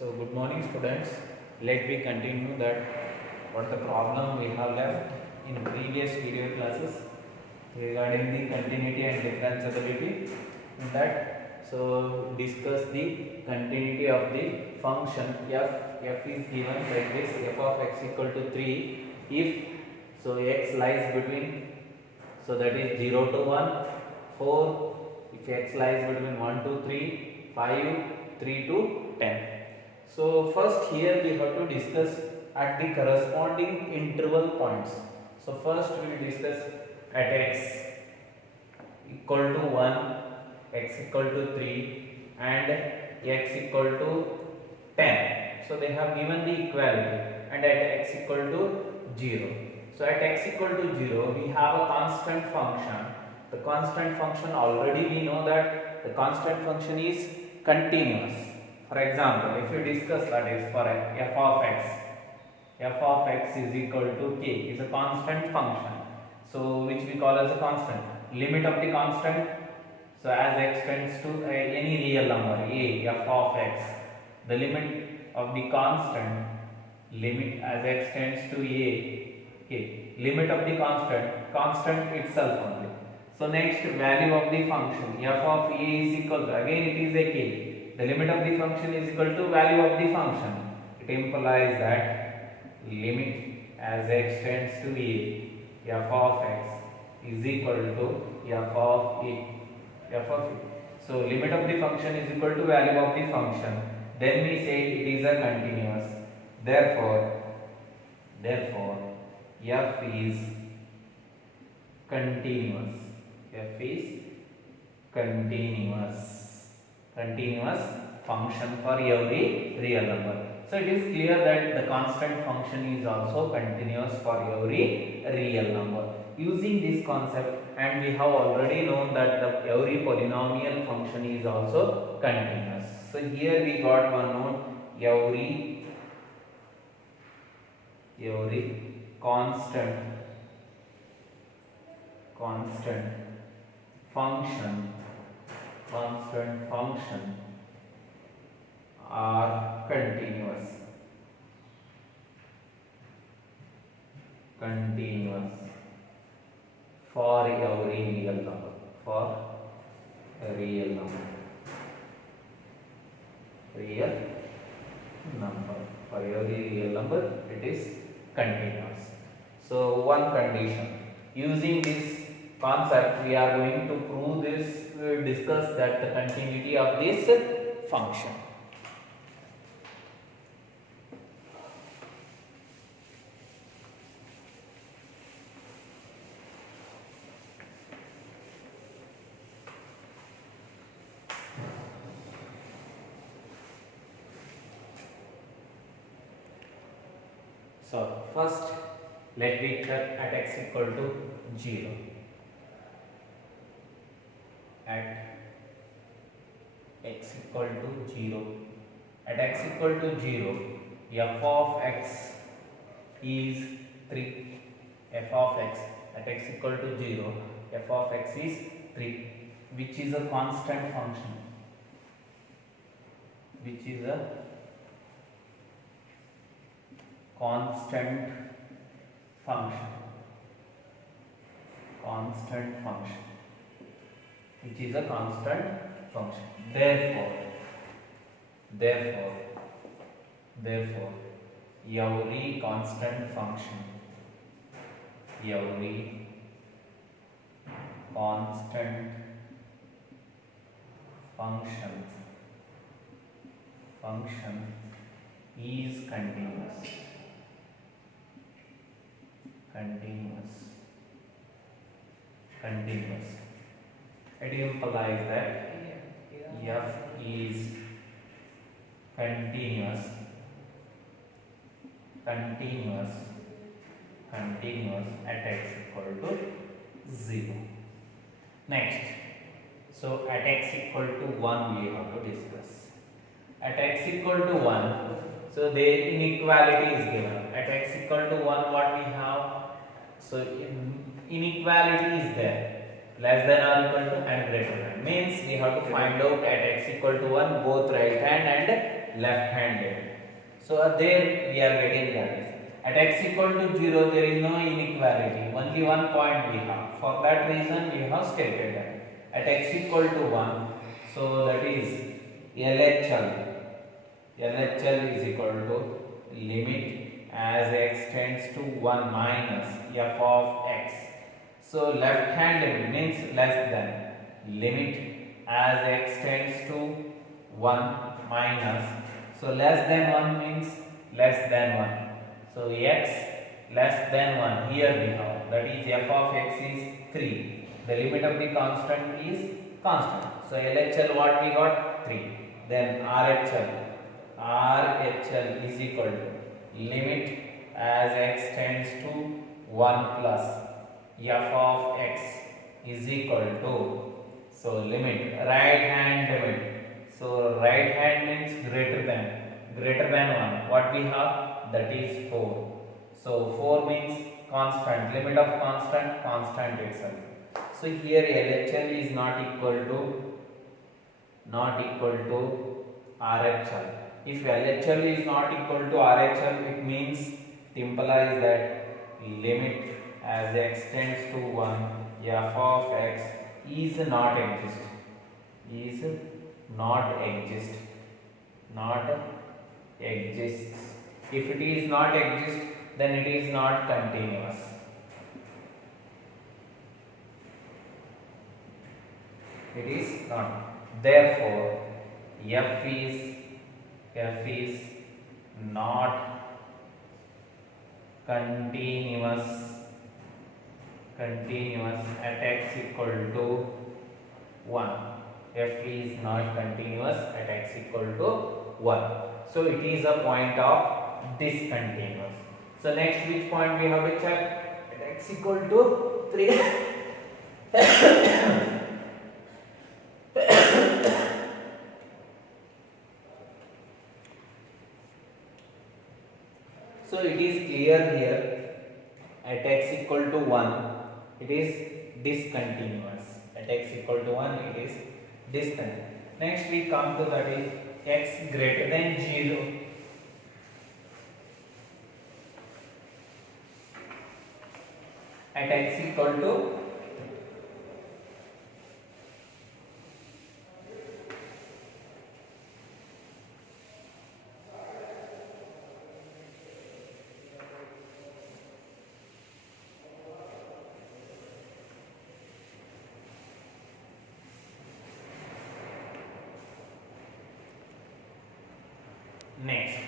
So good morning students. Let me continue that what the problem we have left in previous video classes regarding the continuity and differentiability. In that, so discuss the continuity of the function f. F is given like this: f of x equal to 3 if so x lies between, so that is 0 to 1, 4 if x lies between 1 to 3, 5, 3 to 10. So first here we have to discuss at the corresponding interval points. So first we will discuss at x equal to 1, x equal to 3 and x equal to 10. So they have given the equality, and at x equal to 0. So at x equal to 0 we have a constant function. The constant function, already we know that the constant function is continuous. For example, if you discuss, that is for f of x is equal to k is a constant function. So which we call as a constant. Limit of the constant, so as x tends to any real number a, f of x, the limit of the constant, limit as x tends to a, k, limit of the constant itself only. So next, value of the function f of a is equal to, again it is a k, the limit of the function is equal to value of the function. It implies that limit as x tends to a, f of x is equal to f of a, f of a. So limit of the function is equal to value of the function. Then we say it is a continuous. Therefore f is continuous. F is continuous function for every real number. So it is clear that the constant function is also continuous for every real number. Using this concept, and we have already known that every polynomial function is also continuous. So here we got one note: every constant function are continuous for every real number. For every real number it is continuous. So one condition, using this concept we are going to prove this, discuss that the continuity of this function. So first let me check at x equal to 0. At x equal to 0. At x equal to 0, f of x is 3. F of x at x equal to 0, f of x is 3, which is a constant function. Therefore every constant function is continuous. It implies that f is continuous at x equal to 0. Next, so at x equal to 1 we have to discuss. At x equal to 1, so the inequality is given. At x equal to 1, what we have? So inequality is there. less than or equal to and greater than, means we have to find out at x equal to 1 both right hand and left hand limit. So there we are getting that is at x equal to 0 there is no inequality, only one point we have. For that reason we have stated that at x equal to 1, so that is LHL is equal to limit as x tends to 1 minus f of x. So left hand limit means less than limit as x tends to 1 minus. So less than 1 means less than 1. So x less than 1 here we have, that is f of x is 3. The limit of the constant is constant. So LHL what we got? 3. Then RHL is equal to limit as x tends to 1 plus f of x is equal to, so limit right hand limit. So right hand means greater than 1. What we have? That is 4. So 4 means constant, limit of constant itself. So here LHL is not equal to RHL. If LHL is not equal to RHL, it means it implies that limit as x tends to 1 f of x is not exist. If it is not exist, then it is not continuous. It is not. Therefore, f is not continuous at x equal to 1. F is not continuous at x equal to 1. So it is a point of discontinuous. So next, which point we have to check? At x equal to 3. So it is clear here at x equal to 1 it is discontinuous. At x equal to 1 it is discontinuous. Next we come to that is x greater than 0. At x equal to next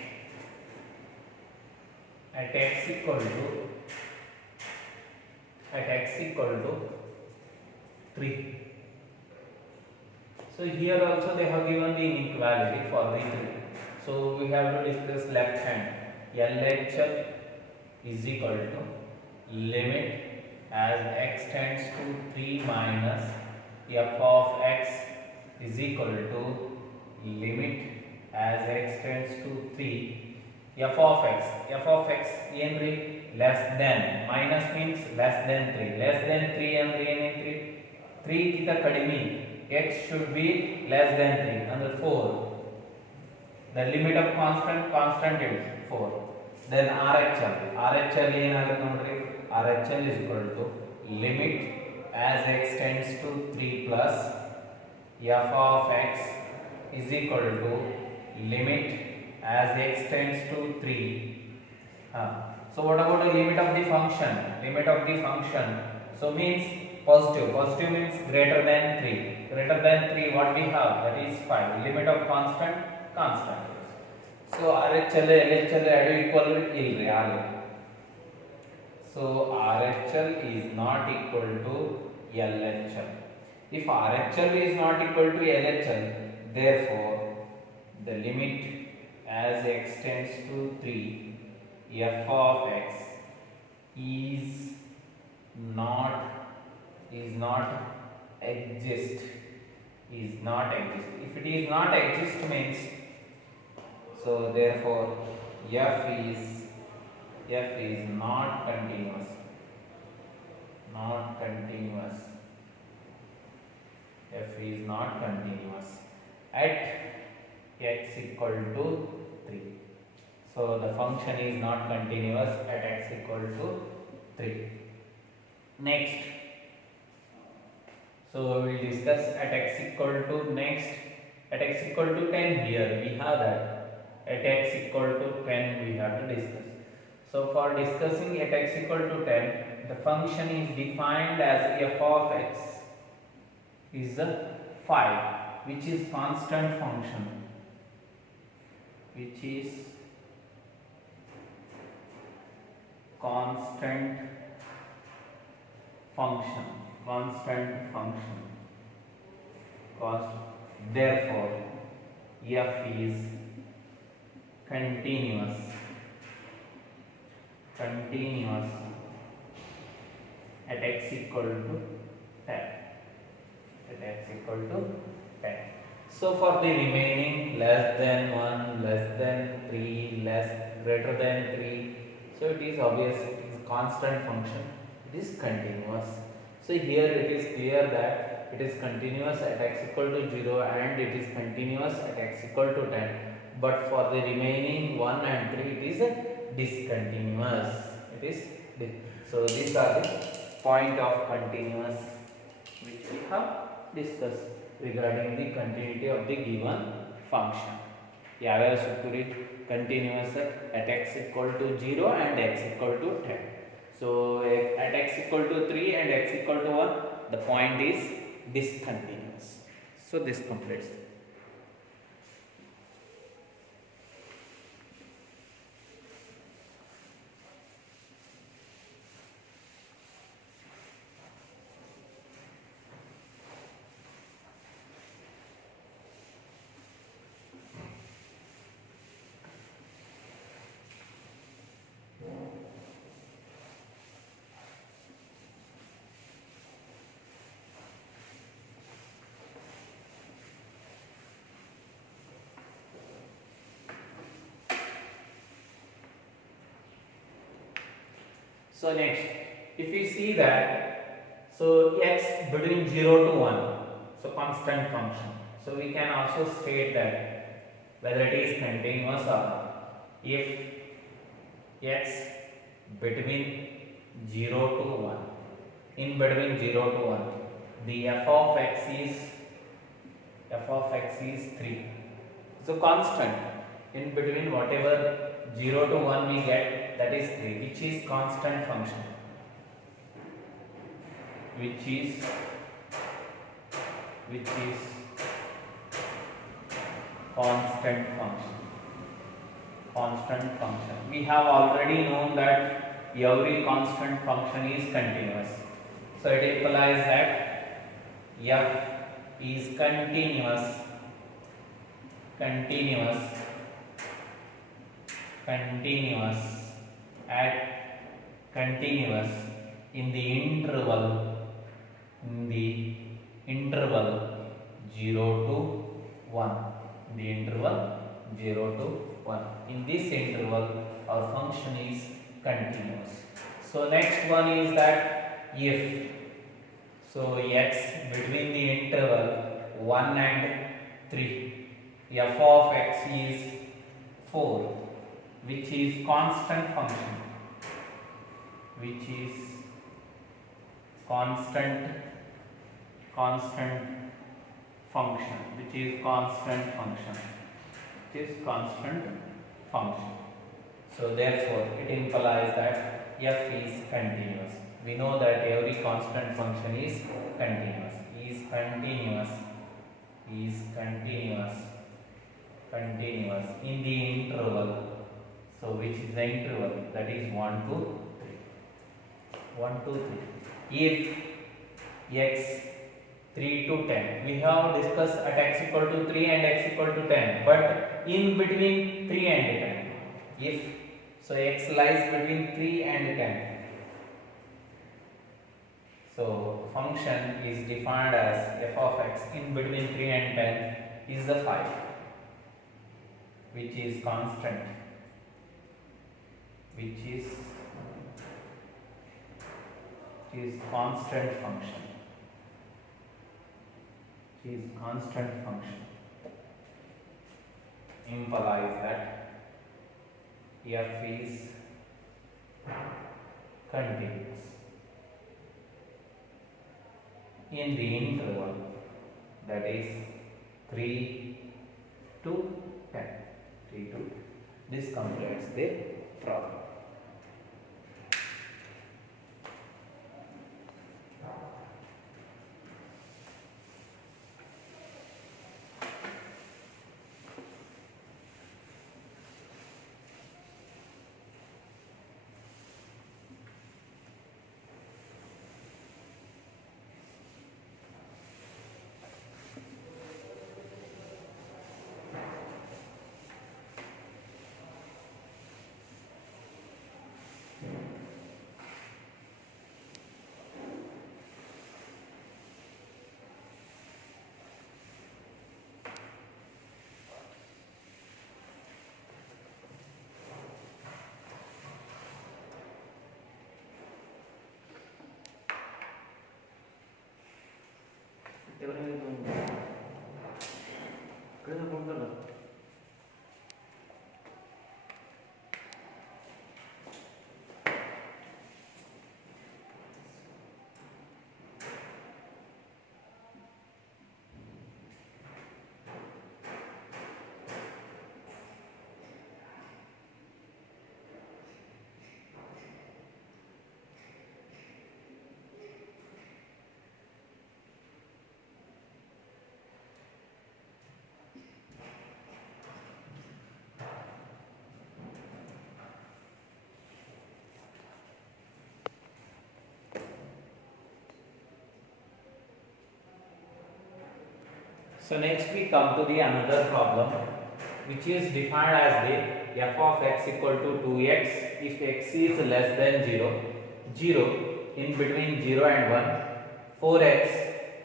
at x equal to 3. So here also they have given the inequality for the 3. So we have to discuss left hand. LHL is equal to limit as x tends to 3 minus f of x is equal to limit as x tends to 3 f of x ಏನ್ರಿ less than, minus means less than 3 ಅಂದ್ರೆ ಏನೈತ್ರಿ 3 ಗಿಂತ ಕಡಿಮೆ x should be less than 3 ಅಂದ್ರೆ 4. The limit of constant is 4. Then RHL ಏನಾಗುತ್ತೆ ನೋಡ್ರಿ, RHL is equal to limit as x tends to 3 plus f of x is equal to limit as x tends to 3. So what about the limit of the function? So means positive means greater than 3. What we have? That is 5. Limit of constant. So RHL LHL ಎರಡು equal ಇಲ್ರಿ ಆಗಲಿ. So RHL is not equal to LHL. If RHL is not equal to LHL, therefore the limit as x tends to 3 f of x is not exist. If it is not exist means, so therefore f is not continuous. F is not continuous at x equal to 3. So the function is not continuous at x equal to 3. Next, so we will discuss at x equal to at x equal to 10. Here we have that at x equal to 10 we have to discuss. So for discussing at x equal to 10, the function is defined as f of x is a 5, which is constant function, which is constant function. Therefore f is continuous at x equal to 10. So for the remaining less than 1, less than 3, greater than 3, so it is obvious it is constant function, it is continuous. So here it is clear that it is continuous at x equal to 0 and it is continuous at x equal to 10, but for the remaining 1 and 3 it is discontinuous. So these are the point of continuous which we have discussed regarding the continuity of the given function. ಯಾವ್ಯಾವ ಸುತ್ತೂರಿ continuous at x equal to 0 and x equal to 10. So at x equal to 3 and x equal to 1, the point is discontinuous. So this completes. So next, if we see that, so x between 0 to 1, so constant function. So we can also state that whether it is continuous or not. If x between 0 to 1, in between 0 to 1, the f of x is 3. So constant in between whatever 0 to 1 we get, that is 3, which is constant function, which is constant function. We have already known that every constant function is continuous, so it implies that f is continuous in the interval 0 to 1. In this interval our function is continuous. So next one is that if so x between the interval 1 and 3, f of x is 4, which is constant function, which is constant function. So therefore it implies that f is continuous. We know that every constant function is continuous in the interval. So which is the interval? That is 1 to 3. If x 3 to 10, we have discussed at x equal to 3 and x equal to 10, but in between 3 and 10, if so x lies between 3 and 10, so function is defined as f of x in between 3 and 10 is the 5, which is constant, constant function. implies that f is continuous in the interval that is 3 to 10. 3 to 10. This completes the problem. So next we come to the another problem which is defined as the f of x equal to 2x if x is less than 0, 0 in between 0 and 1, 4x,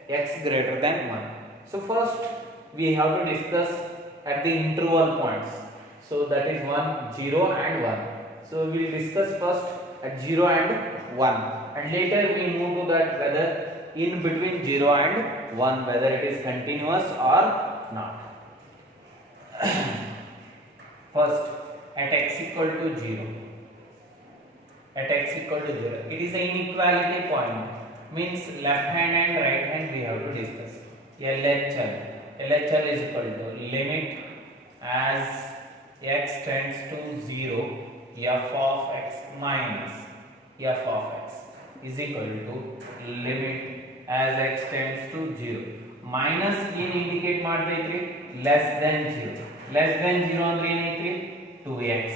x greater than 1. So first we have to discuss at the interval points. So that is 1, 0 and 1. So we will discuss first at 0 and 1 and later we move to that whether in between 0 and 1 whether it is continuous or not. First at x equal to 0, at x equal to 0 it is an inequality point, means left hand and right hand we have to discuss. LHL is equal to limit as x tends to 0 f of x minus f of x is equal to limit as x tends to 0 minus ಏನು indicate ಮಾಡ್ತಾ ಇದ್ರಿ less than 0 ಅಂದ್ರೆ ಏನೈತ್ರಿ 2x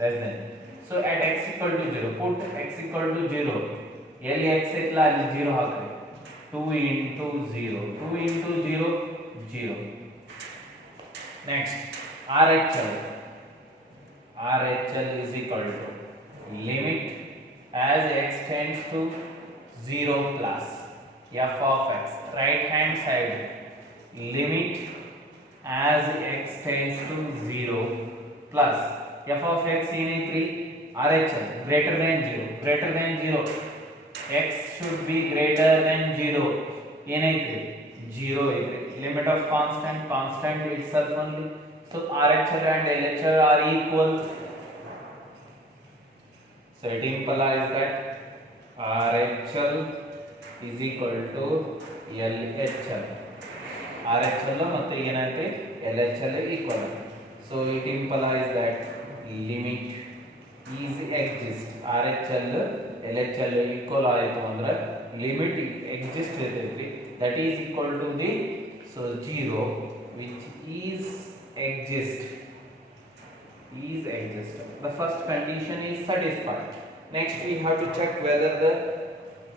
less than. So at x equal to 0 put x equal to 0 ಎಲ್ಲಿ x ಐತಲ್ಲ ಅಲ್ಲಿ 0 ಹಾಕ್ರಿ 2 into 0 0. Next RHL is equal to limit as x tends to 0 plus f of x, right hand side limit as x tends to 0 plus f of x ಏನೈತ್ರಿ RHL greater than 0 x should be greater than 0 ಏನೈತ್ರಿ 0 ಐತ್ರಿ limit of constant itself only. So RHL and LHL are equal. So it implies that RHL is equal to LHL. RHL ಮತ್ತು ಏನಂತೆ LHL equal. So it implies that limit is exist. RHL LHL equal ಆಯಿತು ಅಂದ್ರೆ limit exist ಇರ್ತೈತಿ. That is equal to the 0 which is exist. The first condition is satisfied. Next we have to check whether the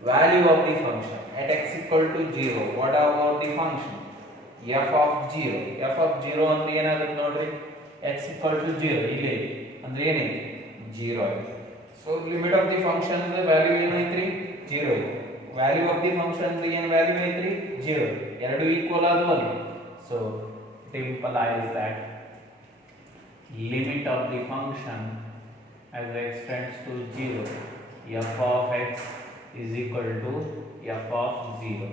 value of the function at x equal to 0. What about the function f of 0 ಅಂದ್ರೆ ಏನಾಗುತ್ತೆ ನೋಡ್ರಿ x equal to 0 ಇಲ್ಲಿ ಅಂದ್ರೆ ಏನೈತಿ 0 ಐತಿ. So limit of the function the value ಏನೈತ್ರಿ 0 ಐತಿ. Value of the function ಏನು value ಐತ್ರಿ 0. ಎರಡು equal ಆದವು ಅಲ್ಲಿ. So it implies that limit of the function as x tends to 0 f of x is equal to f of 0.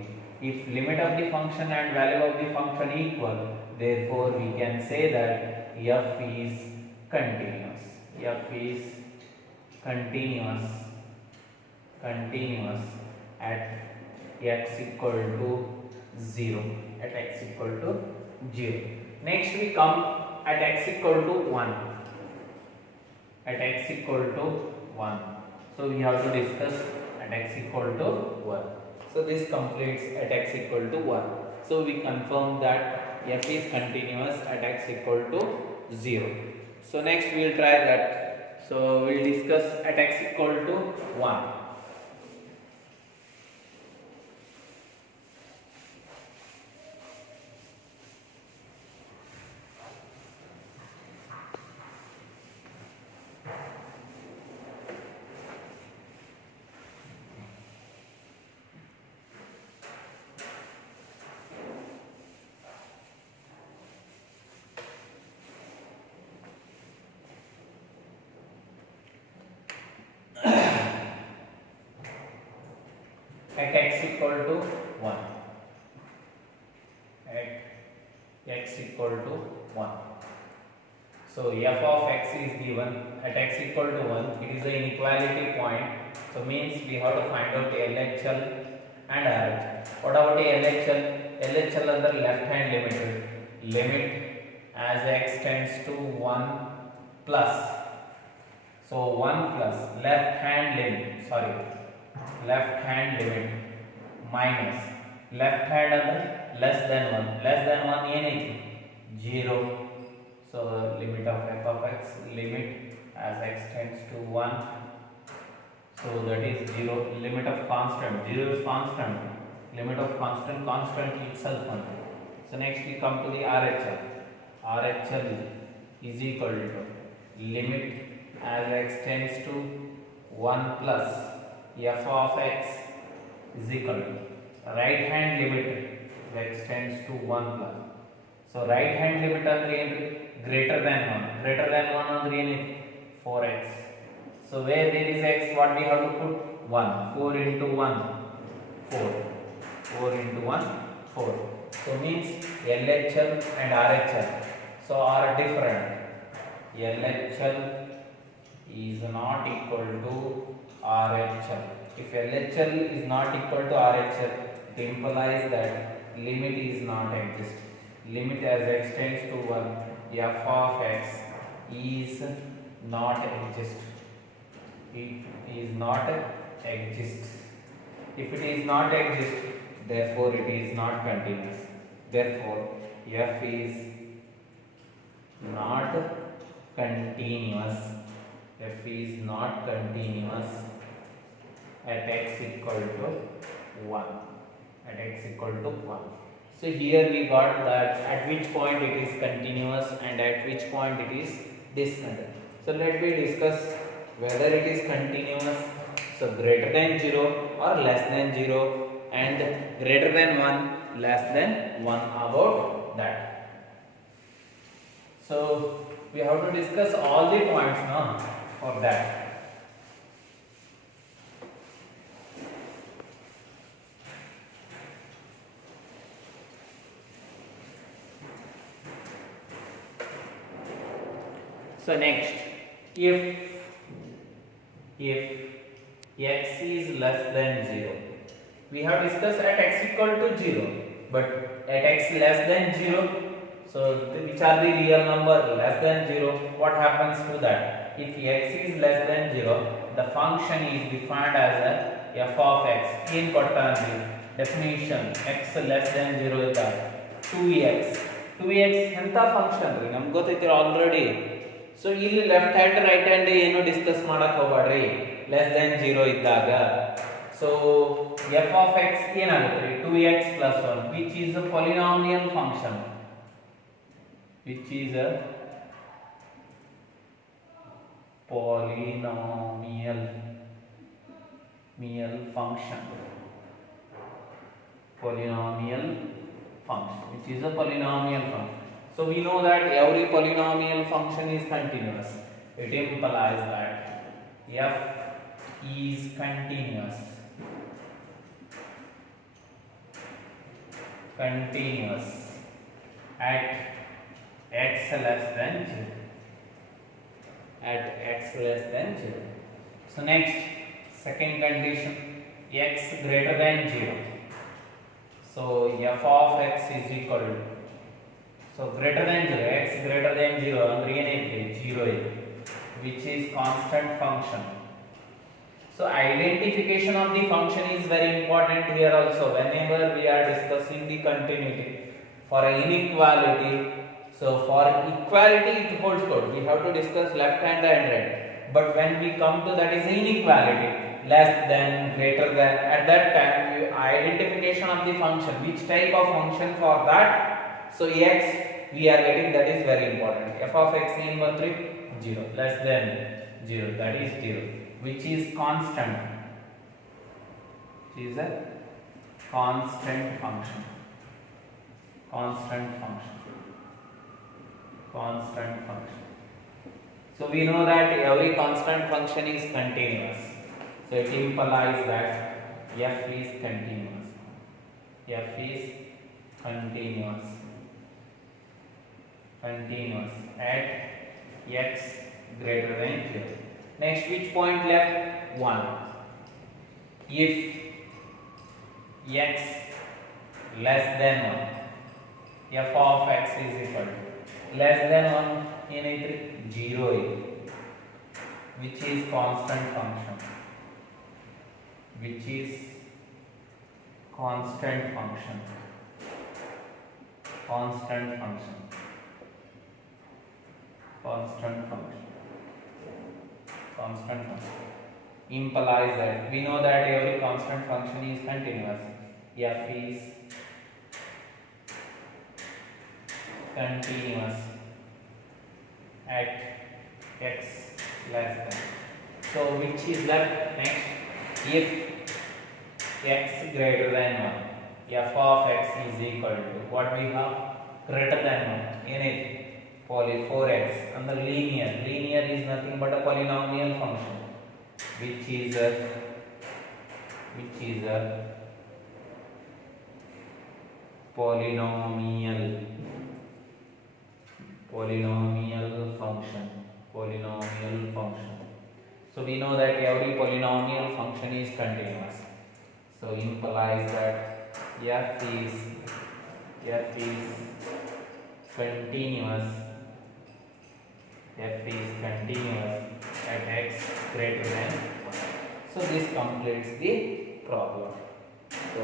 If limit of the function and value of the function equal, Therefore, we can say that f is continuous. F is continuous at x equal to 0. At x equal to 0. Next we come at x equal to 1. At x equal to 1. So we have to discuss at x equal to 1. So this completes at x equal to 1. So we confirm that f is continuous at x equal to 0. So next we will try that. So we will discuss at x equal to 1. At x equal to 1. At x equal to 1. So f of x is given at x equal to 1. It is an inequality point. So means we have to find out LHL and RHL. What about the LHL? LHL under left hand limit. Limit as x tends to 1 plus. So 1 plus left hand limit. Sorry. Left hand limit minus left hand under less than 1. Less than 1 ಏನೈತಿ 0. So limit of f of x, limit as x tends to 1. So that is 0. Limit of constant, 0 is constant. Limit of constant itself 1. So next we come to the RHL. RHL is equal to limit as x tends to 1 plus f of x is equal to right hand limit x tends to 1 plus. So right hand limit andre greater than 1. Greater than 1 andre ಏನು 4x. So where there is x, what we have to put 1. 4 into 1 4. 4 into 1 4. So means LHL and RHL so are different. LHL is not equal to RHL. If LHL is not equal to RHL, it implies that limit is not exist. Limit as x tends to 1, f of x is not exist. It is not exist. If it is not exist, therefore it is not continuous. Therefore, f is not continuous. F is not continuous at x equal to 1. At x equal to 1. So here we got that at which point it is continuous and at which point it is discontinuous. So let me discuss whether it is continuous. So greater than 0 or less than 0 and greater than 1, less than 1, about that. So we have to discuss all the points now for that. So next, if x is less than 0, we have discussed at x equal to 0, but at x less than 0, so which are the real number less than 0, what happens to that? If x is less than 0, the function is defined as a f of x. In kottandi definition x less than 0 is 2x. 2x enta function ರೀ ನಮಗೆ ಗೊತ್ತೈತಿ already. So ಇಲ್ಲಿ left hand right hand ಏನು discuss ಮಾಡಕ್ ಹೋಗಬೇಡ್ರಿ less than 0 ಇದ್ದಾಗ. So f of x ಏನಾಗುತ್ತೆ ರೀ 2x plus 1 which is a polynomial function, which is a polynomial function, polynomial function, which is a polynomial function. So we know that every polynomial function is continuous. It implies that f is continuous at x less than 0. At x less than 0. So next, second condition, x greater than 0. So f of x is equal to, so greater than 0, x greater than 0 ಅಂದ್ರೆ ಏನೈತೆ 0 ಇದೆ, which is constant function. So identification of the function is very important here also whenever we are discussing the continuity. For inequality, so for equality it holds good, we have to discuss left hand and right, but when we come to that is inequality, less than, greater than, at that time identification of the function, which type of function for that, so x we are getting, that is very important. F of x in 1 3 0 less than 0, that is 0, which is constant, which is a constant function, constant function, constant function. So we know that every constant function is continuous, so it implies that f is continuous, f is continuous, continuous at x greater than 0. Next, which point left? 1. If x less than 1, f of x is equal to less than 1 ಏನೈತ್ರಿ 0 ಇದೆ, which is constant function, which is constant function, constant function, constant function, constant function implies that we know that every constant function is continuous. F is continuous at x less than. So which is left next? If x greater than 1, f of x is equal to what we have? Greater than 1. ಏನೈತಿ? 4x. Under linear. Linear is nothing but a polynomial function, which is a polynomial function, polynomial function. So we know that every polynomial function is continuous, so implies that f is continuous, f is continuous at x greater than 1. So this completes the problem. So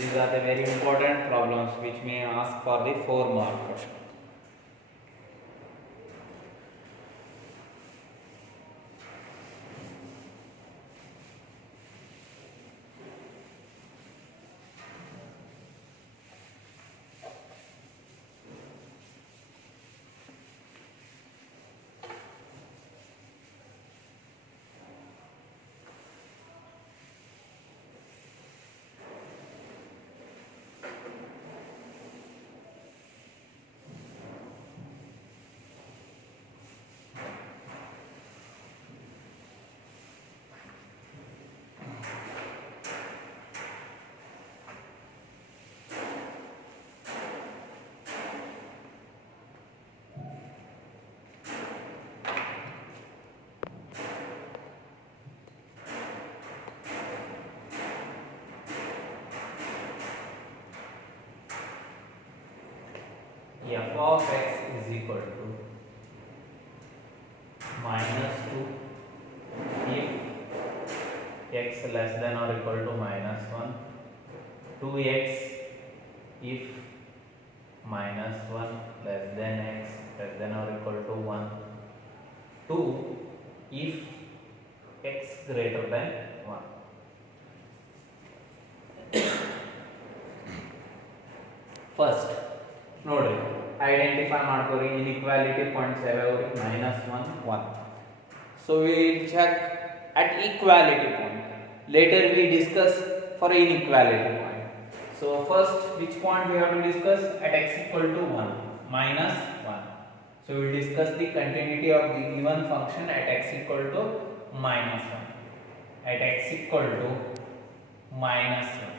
these are the very important problems which may ask for the 4 mark. F of x is equal to -2 if x less than or equal to -1, 2x if -1 less than x less than or equal to 1, 2 if x greater than 1. First ನೋಡ್ರಿ identify ಮಾಡ್ಕೋರಿ inequality points ಯಾವ್ಯಾವ್ರಿ -1 1. So we will check at equality point, later we discuss for inequality point. So first which point we have to discuss? At x equal to 1 -1. So we will discuss the continuity of the given function at x equal to -1, at x equal to -1.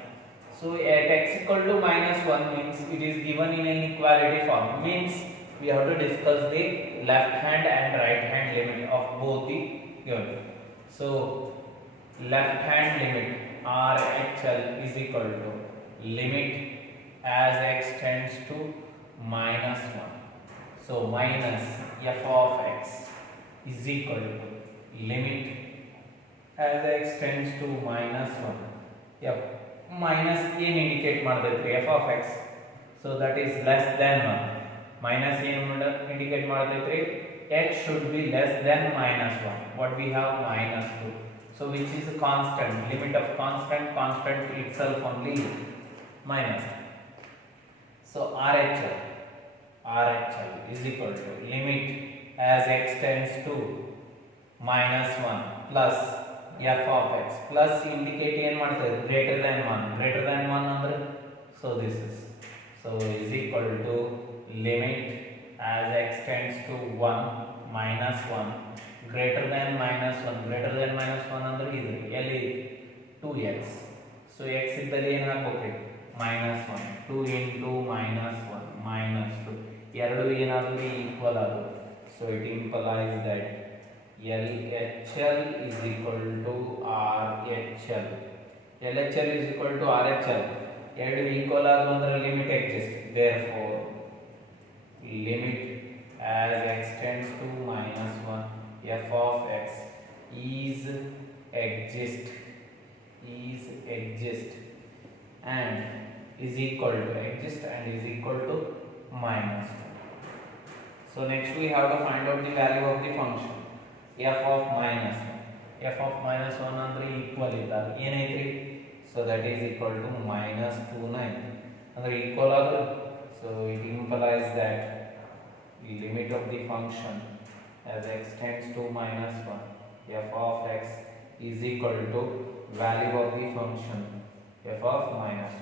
So at x equal to minus 1 means it is given in an equality form, means we have to discuss the left hand and right hand limit of both the given. So left hand limit RHL is equal to limit as x tends to minus 1. So minus f of x is equal to limit as x tends to minus 1. F minus ಏನು indicate ಮಾಡ್ತೈತ್ರಿ f of x, so that is less than 1. minus ಏನು indicate ಮಾಡ್ತೈತ್ರಿ x should be less than minus 1. what we have minus 2, so which is a constant, limit of constant itself only minus. So RHL is equal to limit as x tends to minus 1 plus f of x, plus indicate ಏನು ಮಾಡ್ತದೆ greater than 1 ಅಂದ್ರೆ, so this is, so is equal to limit as x tends to 1 minus 1 greater than minus 1 ಅಂದ್ರೆ ಇದು ಎಲ್ಲಿ 2x, so x ಇದ್ದಲ್ಲಿ ಏನು ಹಾಕಬೇಕು minus 1, 2 into minus 1 minus 2, ಎರಡು ಏನಾದರೂ ಈಕ್ವಲ್ ಆಗುತ್ತೆ, so it implies that LHL is equal to RHL. LHL is equal to RHL. ಎರಡು ಈಕ್ವಲ್ ಆದವು ಅಂದ್ರೆ limit exist. Therefore, limit as x tends to minus 1 f of x is exist and is equal to minus 1. So next we have to find out the value of the function f of minus 1 ಅಂದ್ರೆ equal ಇದ್ದಾಗ ಏನೈತ್ರಿ, so that is equal to minus 2 ಅಂದ್ರೆ equal ಆದ್ರೆ, so it implies that limit of the function as x tends to minus 1 f of x is equal to value of the function f of minus 1.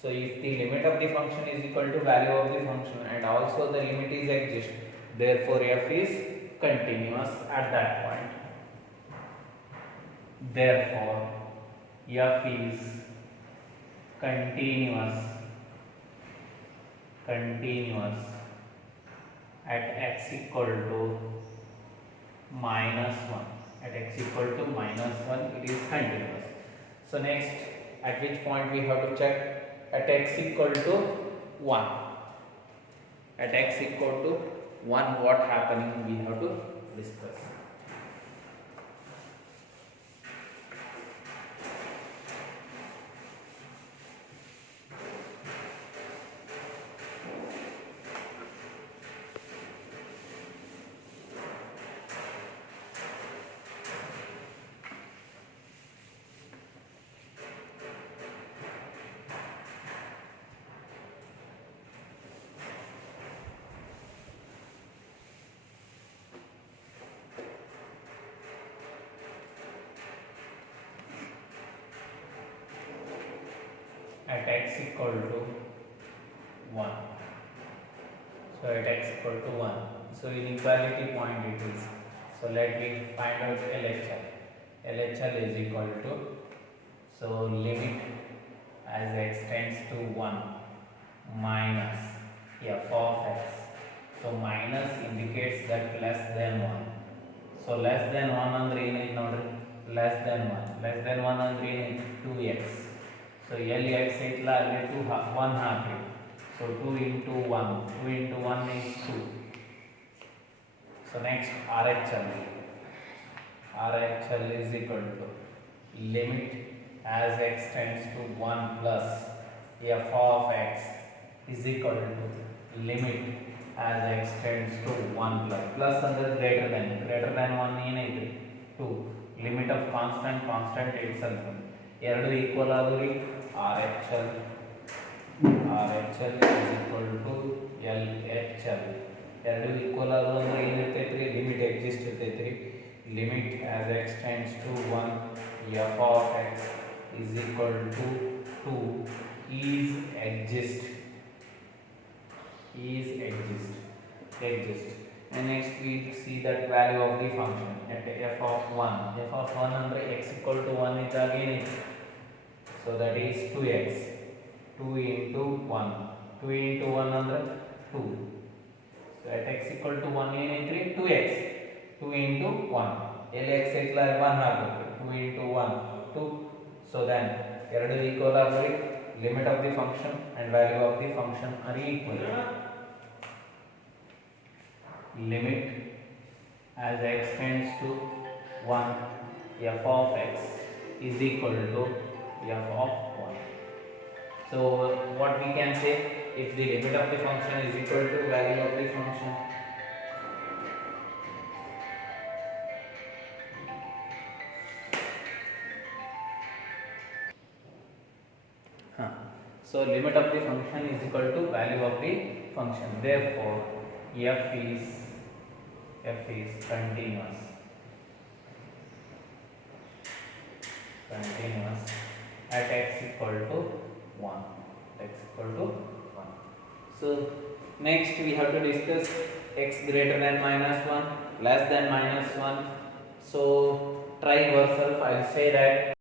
So if the limit of the function is equal to value of the function and also the limit is exist, therefore f is continuous at that point. Therefore f is continuous at x equal to minus 1. At x equal to minus 1 it is continuous. So next, at which point we have to check? At x equal to 1. At x equal to 1 what happening we have to discuss. At x equal to 1. So at x equal to 1. So inequality point it is. So let me find out LHL. LHL is equal to, so limit as x tends to 1 minus f of x. So minus indicates that less than 1. So less than 1 andre ಏನೈತೆ ನೋಡ್ರಿ, less than 1 andre ಏನೈತೆ 2x. So LX ಐತಲ್ಲ ಅಲ್ಲಿ 1 ಹಾಕಿ, so 2 into 1 is 2. So next RHL is equal to limit as x tends to 1 plus f of x is equal to limit as x tends to 1 plus under greater than 1 ಏನೈತಿ 2, limit of constant itself ಎರಡು equal ಆದ್ರಿ, RHL is equal to LHL. ಎರಡು equal ಆದ್ವು ಅಂದ್ರೆ ಏನಿರ್ತೈತ್ರಿ, limit exist ಇರ್ತೈತ್ರಿ. Limit as x tends to 1 f of x is equal to 2 is exist. And next we see that value of the function at f of 1 ಅಂದ್ರೆ x equal to 1 ಇದ್ದಾಗ ಏನಿದೆ, so that is 2x. 2 into 1. 2 into 1 ಅಂದ್ರೆ 2. So at x equal to 1 ಏನೈತ್ರಿ 2x. 2 into 1. ಎಲ್ಲಿ x ಐತ್ಲ 1 ಹಾಕಬೇಕು. 2 into 1 2. So then ಎರಡು equal agri. Limit of the function and value of the function are equal. Limit as x tends to 1 f of x is equal to f of 1. So what we can say, if the limit of the function is equal to value of the function, so limit of the function is equal to value of the function. Therefore f is continuous at x equal to 1. So next we have to discuss x greater than -1, less than -1. So try yourself. I'll say that